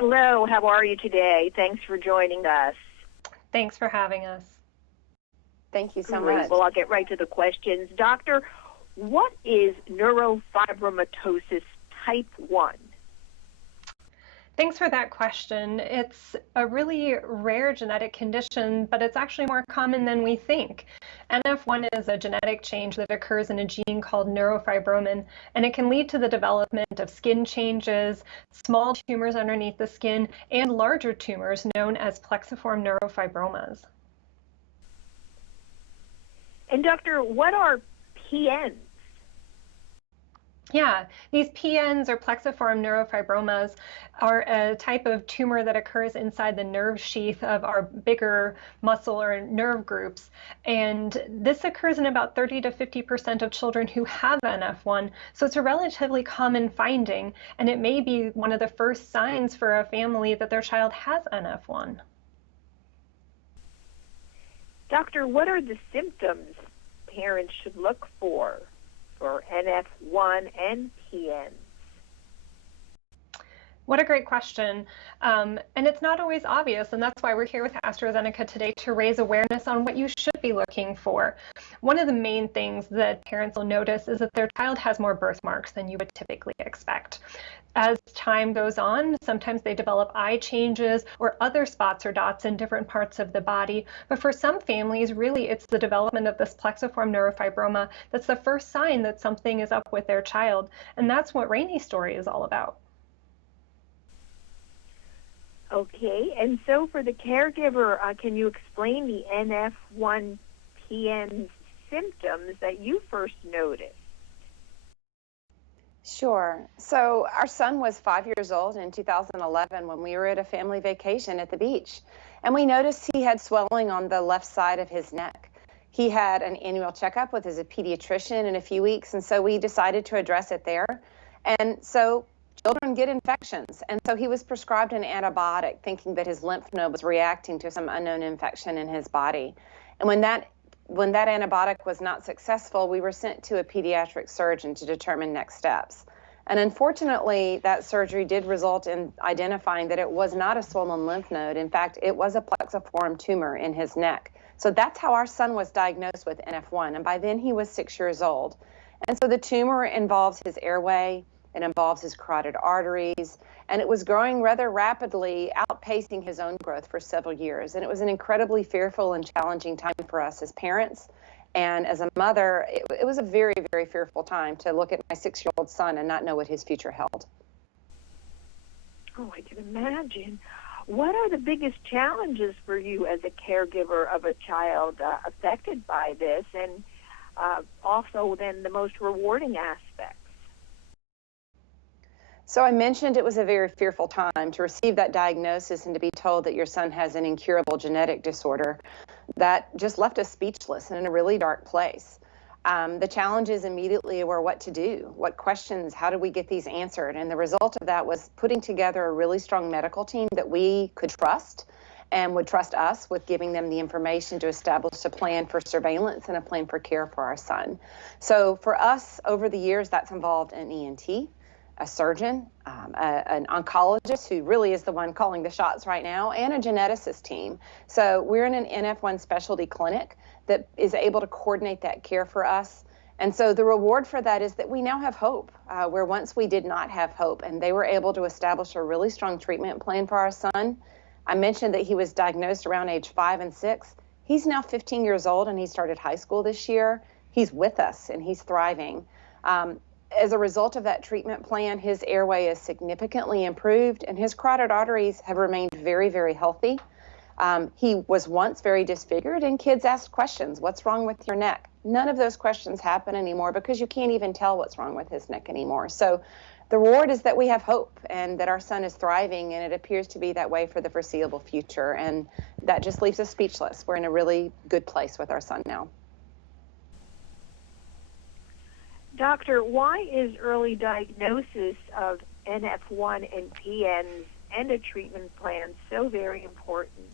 Hello, how are you today? Thanks for joining us. Thanks for having us. Thank you so Great. much. Well, I'll get right to the questions. Doctor, what is neurofibromatosis type 1? Thanks for that question. It's a really rare genetic condition, but it's actually more common than we think. NF1 is a genetic change that occurs in a gene called neurofibromin, and it can lead to the development of skin changes, small tumors underneath the skin, and larger tumors known as plexiform neurofibromas. And doctor, what are PNs? Yeah, these PNs or plexiform neurofibromas are a type of tumor that occurs inside the nerve sheath of our bigger muscle or nerve groups. And this occurs in about 30 to 50% of children who have NF1. So it's a relatively common finding, and it may be one of the first signs for a family that their child has NF1. Doctor, what are the symptoms parents should look for NF1 and PNs? What a great question. And it's not always obvious, and that's why we're here with AstraZeneca today to raise awareness on what you should be looking for. One of the main things that parents will notice is that their child has more birthmarks than you would typically expect. As time goes on, sometimes they develop eye changes or other spots or dots in different parts of the body. But for some families, really, it's the development of this plexiform neurofibroma that's the first sign that something is up with their child. And that's what Rainie's story is all about. Okay, and so for the caregiver, can you explain the NF1 PN symptoms that you first noticed? Sure. So our son was 5 years old in 2011 when we were at a family vacation at the beach, and we noticed he had swelling on the left side of his neck. He had an annual checkup with his pediatrician in a few weeks, and so we decided to address it there. And so children get infections, and so he was prescribed an antibiotic thinking that his lymph node was reacting to some unknown infection in his body. And when that antibiotic was not successful, we were sent to a pediatric surgeon to determine next steps. And unfortunately, that surgery did result in identifying that it was not a swollen lymph node. In fact, it was a plexiform tumor in his neck. So that's how our son was diagnosed with NF1, and by then he was 6 years old. And so the tumor involves his airway, it involves his carotid arteries, and it was growing rather rapidly, outpacing his own growth for several years. And it was an incredibly fearful and challenging time for us as parents. And as a mother, it was a very, very fearful time to look at my 6-year-old son and not know what his future held. Oh, I can imagine. What are the biggest challenges for you as a caregiver of a child affected by this, and also then the most rewarding aspects? So I mentioned it was a very fearful time to receive that diagnosis and to be told that your son has an incurable genetic disorder. That just left us speechless and in a really dark place. The challenges immediately were what to do, what questions, how do we get these answered? And the result of that was putting together a really strong medical team that we could trust and would trust us with giving them the information to establish a plan for surveillance and a plan for care for our son. So for us, over the years, that's involved an ENT, a surgeon, an oncologist who really is the one calling the shots right now, and a geneticist team. So we're in an NF1 specialty clinic that is able to coordinate that care for us. And so the reward for that is that we now have hope, where once we did not have hope, and they were able to establish a really strong treatment plan for our son. I mentioned that he was diagnosed around age 5 and 6. He's now 15 years old and he started high school this year. He's with us and he's thriving. As a result of that treatment plan, his airway is significantly improved and his carotid arteries have remained very, very healthy. He was once very disfigured and kids asked questions, what's wrong with your neck? None of those questions happen anymore because you can't even tell what's wrong with his neck anymore. So the reward is that we have hope and that our son is thriving, and it appears to be that way for the foreseeable future. And that just leaves us speechless. We're in a really good place with our son now. Doctor, why is early diagnosis of NF1 and PNs and a treatment plan so very important?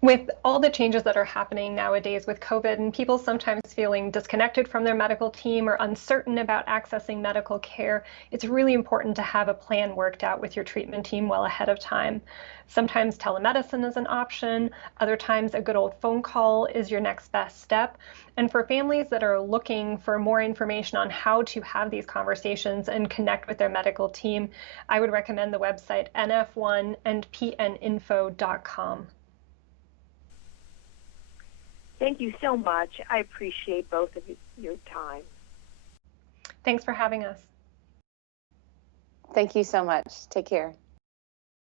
With all the changes that are happening nowadays with COVID and people sometimes feeling disconnected from their medical team or uncertain about accessing medical care, it's really important to have a plan worked out with your treatment team well ahead of time. Sometimes telemedicine is an option. Other times a good old phone call is your next best step. And for families that are looking for more information on how to have these conversations and connect with their medical team, I would recommend the website nf1andpninfo.com. Thank you so much. I appreciate both of your time. Thanks for having us. Thank you so much. Take care.